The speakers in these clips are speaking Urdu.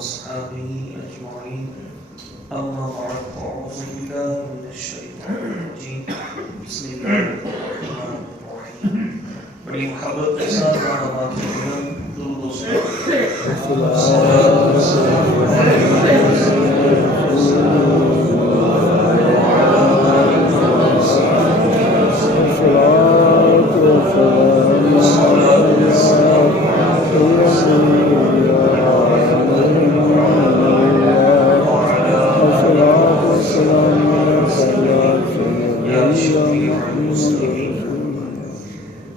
وأصحابه أجمعين أما بعد فأعوذ بالله من الشيطان الرجيم بسم الله الرحمن الرحيم بڑی محبت کے ساتھ بات کریں درود و سلام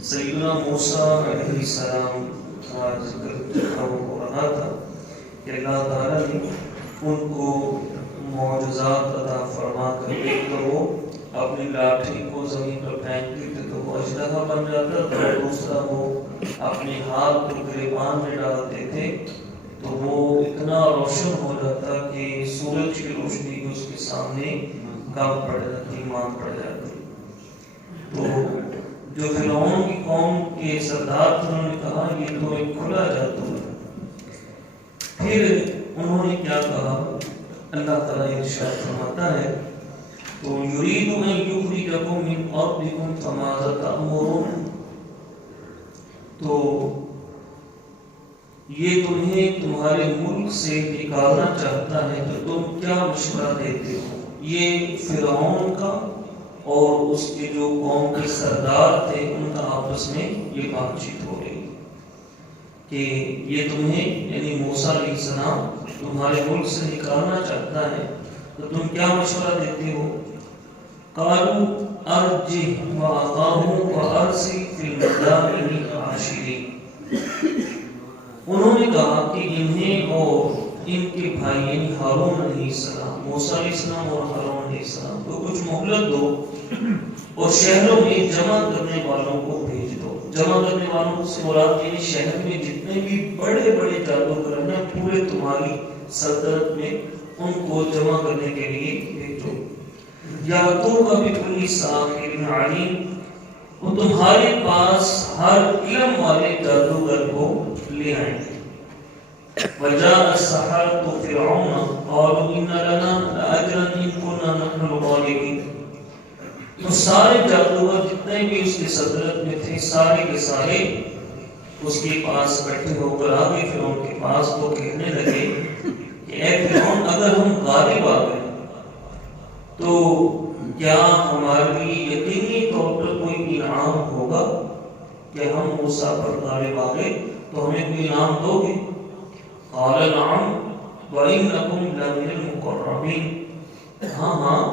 سیدنا موسیٰ علیہ السلام کا ذکر ہو رہا تھا کہ اللہ تعالیٰ نے ان کو معجزات عطا فرما کر ایک تو وہ اپنی لاٹھی کو زمین پر پھینک دیتے تو وہ اژدہا بن جاتا تھا، اور دوسرا وہ اپنے ہاتھ کو گریبان میں ڈالتے تھے تو وہ اتنا روشن ہو جاتا کہ سورج کی روشنی اس کے سامنے کم پڑ جاتی، مان پڑ جاتی۔ تو جو فرعون کی قوم کے سردار تھے انہوں نے کہا یہ تو ایک کھلا جادو ہے۔ پھر انہوں نے کیا کہا، اللہ تعالیٰ ارشاد فرماتا ہے تو یرید ان یخرجکم من ارضکم فماذا تأمرون، تو یہ تمہیں تمہارے ملک سے نکالنا چاہتا ہے تو تم کیا مشورہ دیتے ہو۔ یہ فرعون کا اور اس کے جو قوم کے سردار تھے ان کا آپس میں یہ بات چیت ہو رہی کہ یہ تمہیں یعنی موسیٰ علیہ السلام تمہارے ملک سے نکالنا چاہتا ہے تو تم کیا مشورہ دیتے ہو۔ قالوا ارجه واخاه وارسل في المدائن حاشرين، انہوں نے کہا کہ انہیں اور ان کے بھائی یعنی ہارون علیہ السلام، موسیٰ علیہ السلام اور ہارون علیہ السلام کو کچھ مہلت دو اور شہروں میں جمع کرنے والوں کو بھیج دو۔ جمع کرنے والوں سے مراد یعنی شہر میں جتنے بھی بڑے بڑے جادوگر ہیں پورے تمہاری سلطنت میں ان کو جمع کرنے کے لیے بھیجو۔ یاتوک بکل ساحر علیم، وہ تمہارے پاس ہر علم والے جادوگر کو لے آئیں گے۔ وجاء السحرة فرعون قالوا إن لنا لأجرا إن كنا نحن الغالبين، تو سارے جادوگر جتنے بھی اس کی صدرت میں تھے سارے کے سارے اس کے پاس بیٹھے ہو کر آگے فرعون کے پاس تو کہنے لگے کہ اے فرعون اگر ہم غالب آ گئے تو کیا ہمارے لیے یقینی طور پر کوئی انعام ہوگا کہ ہم موسیٰ پر غالب آ گئے تو ہمیں کوئی انعام دو گے۔ قال نعم وإنكم لمن المقربين، ہاں ہاں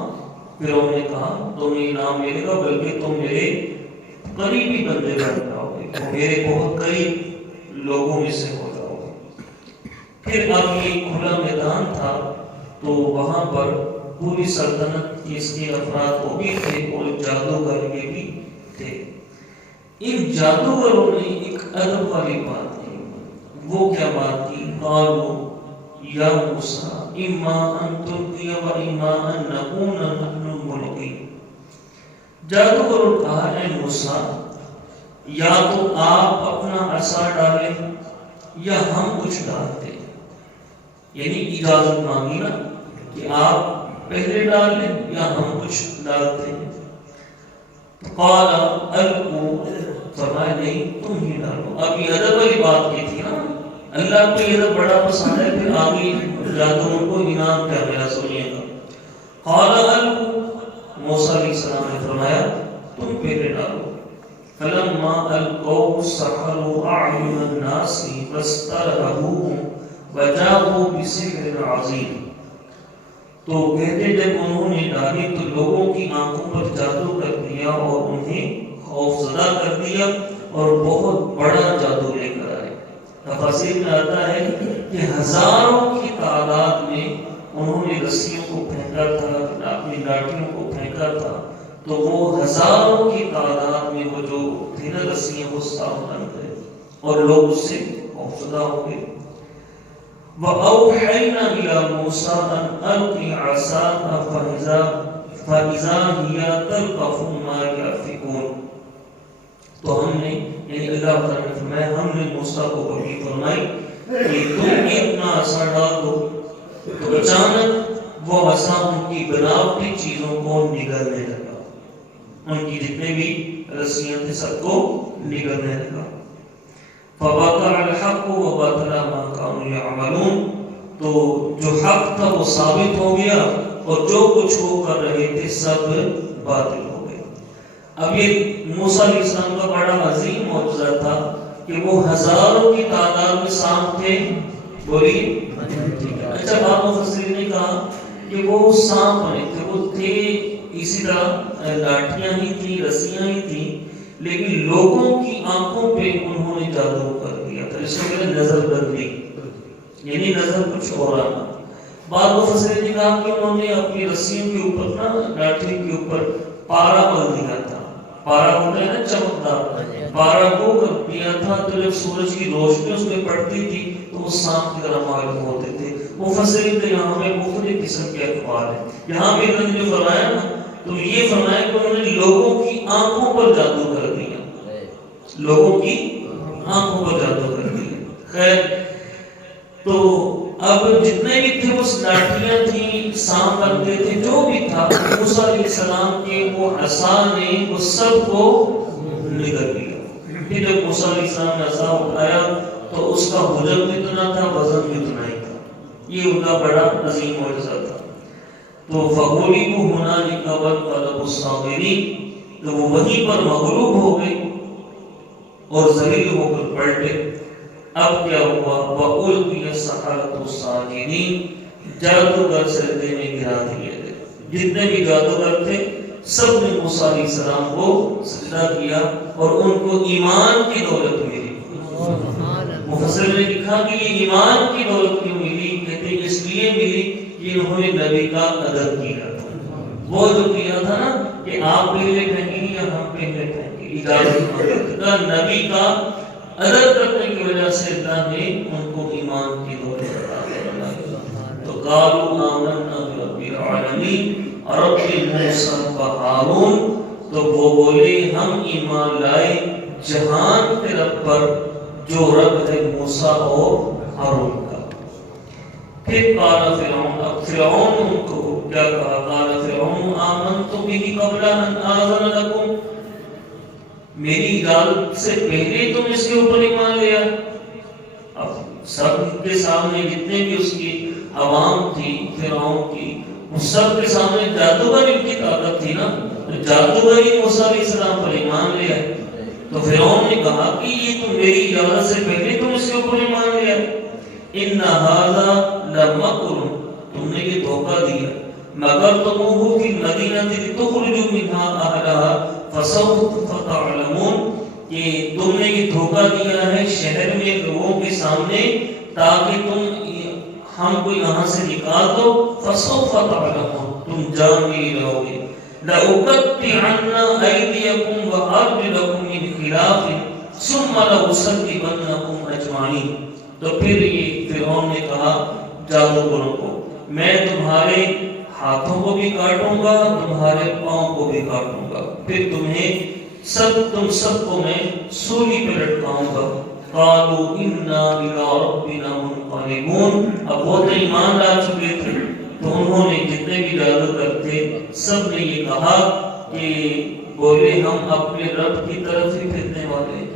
فرعون نے کہا تمہیں انعام ملے گا بلکہ تم میرے قریبی بندے بن جاؤ گے، تم میرے بہت قریب لوگوں میں سے ہو جاؤ گے۔ پھر اب یہ کھلا میدان تھا تو وہاں پر پوری سلطنت اس کے افراد وہ بھی تھے اور جادوگر یہ بھی تھے۔ ان جادوگروں نے ایک ادب والی بات کی، وہ کیا بات کی، قالوا یا موسیٰ اما ان تلقی و اما ان نکون نحن الملقین، جادوگروں نے کہا اے موسیٰ یا تو آپ اپنا عصا ڈالیں یا ہم کچھ ڈالتے ہیں، یعنی اجازت مانگی نا کہ آپ پہلے ڈال لیں یا ہم کچھ ڈالتے ہیں۔ قال القوا، فرمایا نہیں تم ہی ڈالو۔ اب یہ ادب والی بات کی تھی نا، اللہ کو یہ ادب بڑا پسند ہے، پھر آگے جادوگروں کو انعام کیا ملا سنیے گا۔ قال القوا، موسیٰ علیہ السلام نے فرمایا تم پہلے ڈالو۔ فلما القوا سحروا اعین الناس فاسترهبوهم وجاءوا بسحر عظیم، تو کہتے جب انہوں نے ڈالی تو لوگوں کی آنکھوں پر جادو کر دیا اور انہیں خوفزدہ کر دیا اور بہت بڑا جادو لے کر آئے۔ تفاسیر میں آتا ہے کہ ہزاروں کی تعداد میں انہوں نے رسیوں کو پھینکا تھا، اپنی لاٹھیوں کو پھینکا تھا تو وہ ہزاروں کی تعداد میں وہ جو تھی نا رسیاں وہ صاف بن گئے اور لوگ اس سے خوفزدہ ہو گئے۔ وَأَوْحَيْنَا إِلَى مُوسَىٰ أَنْ أَلْقِ عَصَاكَ فَإِذَا هِيَ تَلْقَفُ مَا يَأْفِكُونَ، تو ہم نے یعنی اللہ تعالیٰ نے فرمایا ہم نے موسیٰ کو وحی فرمائی کہ تم بھی اپنا عصا ڈال دو، تو اچانک وہ عصا ان کی بناوٹی چیزوں کو نگلنے لگا، ان کی جتنے بھی رسیاں تھے سب کو نگلنے لگا۔ فَوَقَعَ الْحَقُّ وَبَطَلَ مَا كَانُوا يَعْمَلُونَ، تو جو حق تھا وہ ثابت ہو گیا اور جو کچھ وہ کر رہے تھے سب باطل ہو گئے۔ اب یہ موسیٰ علیہ السلام کا بڑا عظیم معجزہ تھا کہ وہ ہزاروں کی تعداد میں سانپ تھے، بولیے۔ اچھا، بعض مفسرین نے کہا کہ وہ سانپ نہیں تھے، وہ تھے اسی طرح لاٹھیاں ہی تھیں، رسیاں ہی تھیں، لیکن لوگوں کی آنکھوں پہ انہوں نے جادو کر دیا تھا، اس کو کہتے نظر بندی، یعنی نظر کچھ اور آنا۔ بعض مفسرین نے کہا کہ انہوں نے اپنی رسیوں کے اوپر نا، لاٹھیوں کے اوپر پارا مل دیا تھا، پارا ہوتا ہے نا چمکدار، پارا کو کر دیا تھا تو جب سورج کی روشنی اس میں پڑتی تھی تو وہ سانپ کی طرح معلوم ہوتے تھے۔ مفسرین نے یہاں میں مختلف قسم کے اقوال ہیں، یہاں بھی انہوں نے جو فرمایا نا تو یہ فرمایا کہ انہوں نے لوگوں کی آنکھوں پر جادو کر دیا، لوگوں کی آنکھوں پر جادو کر دیا۔ خیر، تو اب جتنے بھی تھے اس لاٹھیاں تھیں، سانپ بنتے تھے، جو بھی تھا، موسیٰ علیہ السلام کے وہ عصا نے وہ سب کو نگل لیا۔ پھر جب موسیٰ علیہ السلام نے عصا اٹھایا تو اس کا حجم بھی اتنا تھا، وزن بھی اتنا ہی تھا، یہ ان کا بڑا عظیم معجزہ تھا۔ تو فغلبوا هنالك وانقلبوا صاغرين، تو وہ وہیں پر مغلوب ہو گئے اور ذلیل ہو کر پلٹے۔ اب کیا ہوا؟ وَأُلْقِيَ السَّحَرَةُ سَاجِدِينَ، جادوگر سجدے میں گرا دیے گئے، جتنے بھی جادوگر تھے سب نے موسیٰ علیہ السلام کو سجدہ کیا اور ان کو ایمان کی دولت ملی۔ مفسر نے لکھا کہ یہ ایمان کی دولت کیوں ملی؟ کہتے اس لیے ملی کہ انہوں نے نبی کا ادب کیا تھا، وہ جو کیا تھا نا کہ آپ پہلے پھینکیں گے یا ہم پہلے پھینکیں، اجازت نبی کا ادب کرنے کی وجہ سے اللہ نے ان کو ایمان کی دولت عطا فرمائی۔ تو قالوا آمنا برب العالمین، رب موسیٰ و ہارون، تو وہ بولے ہم ایمان لائے جہان کے رب پر جو رب ہے موسیٰ اور ہارون کا۔ پھر قال فرعون، اب فرعون ان کو کیا کہا؟ قال فرعون آمنت به قبل ان آذن لكم، میری اجازت سے پہلے تم اس کے اوپر ایمان لیا۔ اب سب کے سامنے جتنے بھی اس کی عوام تھی فرعون کی، اس سب کے سامنے جادوگر ان کی طاقت تھی نا، جادوگر ہی موسیٰ علیہ السلام پر ایمان لیا۔ تو فرعون نے کہا کہ یہ تم میری اجازت سے پہلے تم اس کے اوپر ایمان لیا، ان ھذا لمکر، تم نے یہ دھوکہ دیا، مگر تمہو فی المدینہ لتخرجوا منها اہلها فسوف تعلمون، کہ تم نے یہ دھوکہ دیا ہے شہر میں لوگوں کے سامنے تاکہ تم ہم کو یہاں سے نکال دو، فسوف تعلمون، تم جان ہی رہو گے۔ لأقطعن أيديكم وأرجلكم من خلاف ثم لأصلبنكم أجمعين، تو پھر یہ فرعون نے کہا جادوگروں کو، میں تمہارے ہاتھوں کو بھی کاٹوں گا، تمہارے پاؤں کو بھی کاٹوں گا، پھر تم سب کو میں سولی پہ لٹکاؤں گا۔ قالوا انا الى ربنا منقلبون، اب وہ تو ایمان لا چکے تھے تو انہوں نے جتنے بھی جادوگر تھے سب نے یہ کہا کہ بولے ہم اپنے رب کی طرف ہی پھرنے والے ہیں،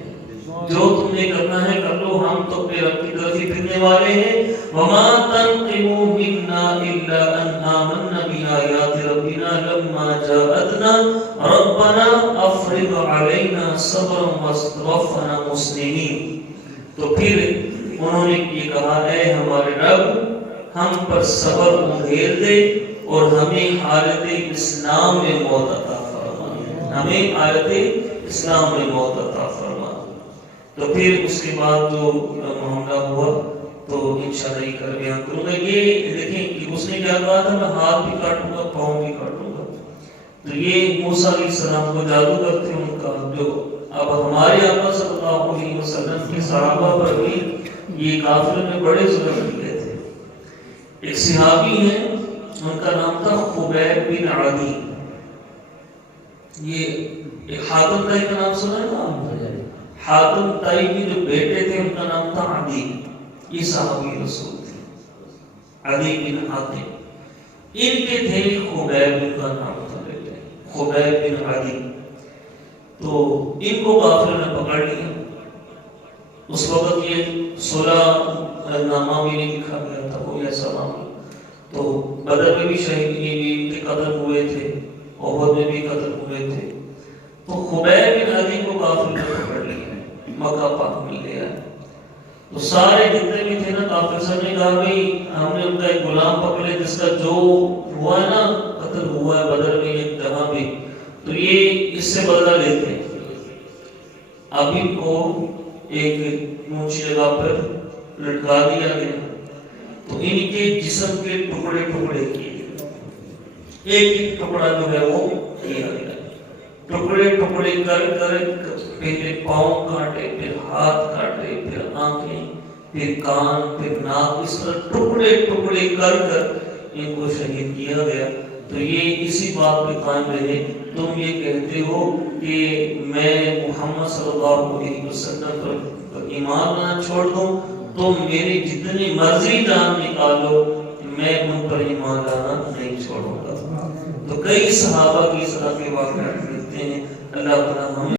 جو تم نے کرنا ہے کر لو، ہم تو اپنے رب کی طرف ہی پھرنے والے ہیں۔ وما تنقموا منا الا ان آمنا بآیات ربنا لما جاءتنا ربنا افرغ علینا صبرا وتوفنا مسلمین، تو پھر انہوں نے یہ کہا اے ہمارے رب ہم پر صبر انگھیر دے اور ہمیں حالت اسلام میں موت عطا فرما، ہمیں حالت اسلام میں موت عطا فرما۔ تو پھر اس کے بعد جو معاملہ ہوا تو انشاءاللہ یہ کر بیان کروں گا۔ یہ دیکھیں کہ اس نے کیا کہا تھا میں ہاتھ بھی کاٹوں گا پاؤں بھی کاٹوں گا، تو یہ موسیٰ علیہ السلام کو جادوگر تھے ان کا، جو اب ہمارے آقا صلی اللہ علیہ وسلم کے صحابہ پر بھی یہ کافر میں بڑے ظلم کیے تھے۔ ایک صحابی ہیں ان کا نام تھا خبیب بن عدی، یہ ایک حاتم تائی کا نام سنا ہے نا، حاتم تائی کے جو بیٹے تھے ان کا نام تھا عدی، یہ صحابی رسول تھے عدی بن حاتم، ان کے تھے خبیب، ان کا نام تھا بیٹے خبیب بن عدی. تو ان کو کافروں نے پکڑ لیا. اس وقت یہ صلح نامہ بھی نہیں لکھا گیا تھا کوئی ایسا معاملہ. تو بدر میں بھی شہید کے قتل ہوئے تھے، احد میں بھی قتل ہوئے تھے. تو خبیب بن عدی کو کافروں نے پکڑ لیا، مکہ پاک میں لے آئے. تو سارے جتنے بھی تھے نا کافر سب نے کہا بھائی ہم نے ان کا ایک غلام پکڑے جس کا جو ہوا ہے نا قتل ہوا ہے بدر میں ایک جگہ پہ، تو یہ اس سے بدلہ لیتے ہیں. اب ان کو ایک اونچی جگہ پر لٹکا دیا گیا. تو ان کے جسم کے ٹکڑے ٹکڑے کیے، ایک ایک ٹکڑا جو ہے وہ کیا گیا. ٹکڑے ٹکڑے کر کر پہلے پاؤں کاٹے، پھر ہاتھ کاٹے، پھر آنکھیں، پھر کان، پھر ناک، اس طرح ٹکڑے ٹکڑے کر کر ان کو شہید کیا گیا. تو یہ اسی بات پہ قائم رہے. تم یہ کہتے ہو کہ میں محمد صلی اللہ علیہ وسلم پر ایمان نہ چھوڑ دوں، تم میری جتنی مرضی جان نکالو میں ان پر ایمان لانا نہیں چھوڑوں گا. تو کئی صحابہ کی اس طرح کے واقعات ملتے ہیں. اللہ تعالیٰ ہمیں